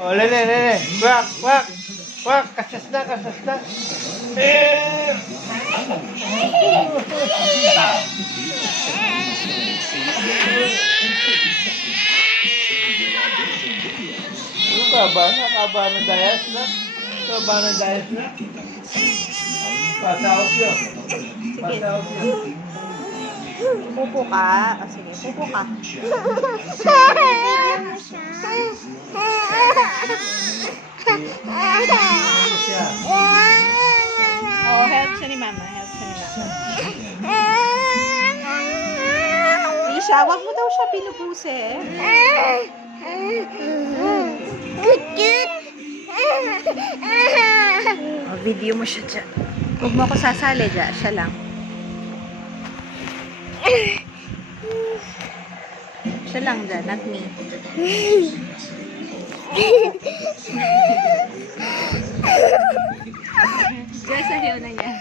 Oh, lele, lele. Wak, wak. Wak, kasas na, kasas na. Eh. Ano ka ba? Nakaba na dayas na? Nakaba na dayas na? Pasaok yun. Pasaok yun. Pupo ka. O sige, pupo ka. Siya. Oh, help siya ni mama. Help siya ni mama. Risha, wag mo daw siya pinupuse. Oh, video mo siya dyan. Huwag mo ako sasali dyan. Siya lang. Siya lang dyan, not me. Diyan, sayo na niya.